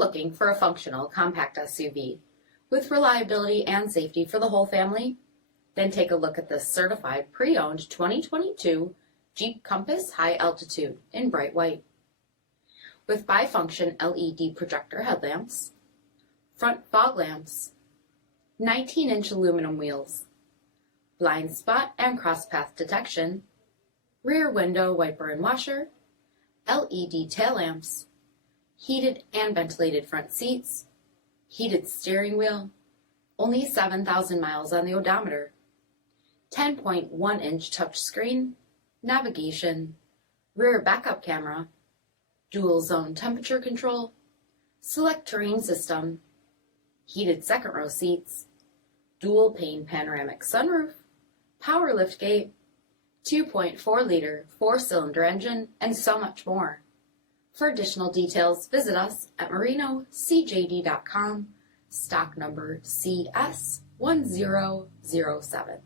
looking for a functional compact SUV with reliability and safety for the whole family? Then take a look at this certified pre-owned 2022 Jeep Compass High Altitude in bright white. With bifunction LED projector headlamps, front fog lamps, 19-inch aluminum wheels, blind spot and cross-path detection, rear window wiper and washer, LED tail lamps, heated and ventilated front seats, heated steering wheel, only 7,000 miles on the odometer, 10.1-inch touchscreen, navigation, rear backup camera, dual zone temperature control, SELEC-TERRAIN system, heated second row seats, DUAL-PANE panoramic sunroof, power liftgate, 2.4-liter 4-cylinder engine, and so much more. For additional details, visit us at marinocjd.com, stock number CS1007.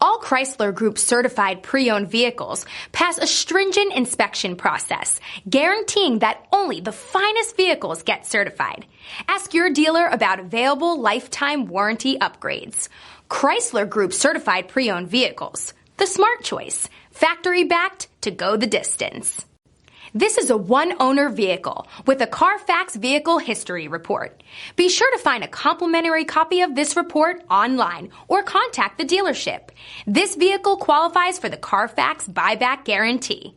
All Chrysler Group certified pre-owned vehicles pass a stringent inspection process, guaranteeing that only the finest vehicles get certified. Ask your dealer about available lifetime warranty upgrades. Chrysler Group certified pre-owned vehicles, the smart choice, factory backed to go the distance. This is a one-owner vehicle with a CARFAX vehicle history report. Be sure to find a complimentary copy of this report online or contact the dealership. This vehicle qualifies for the CARFAX buyback guarantee.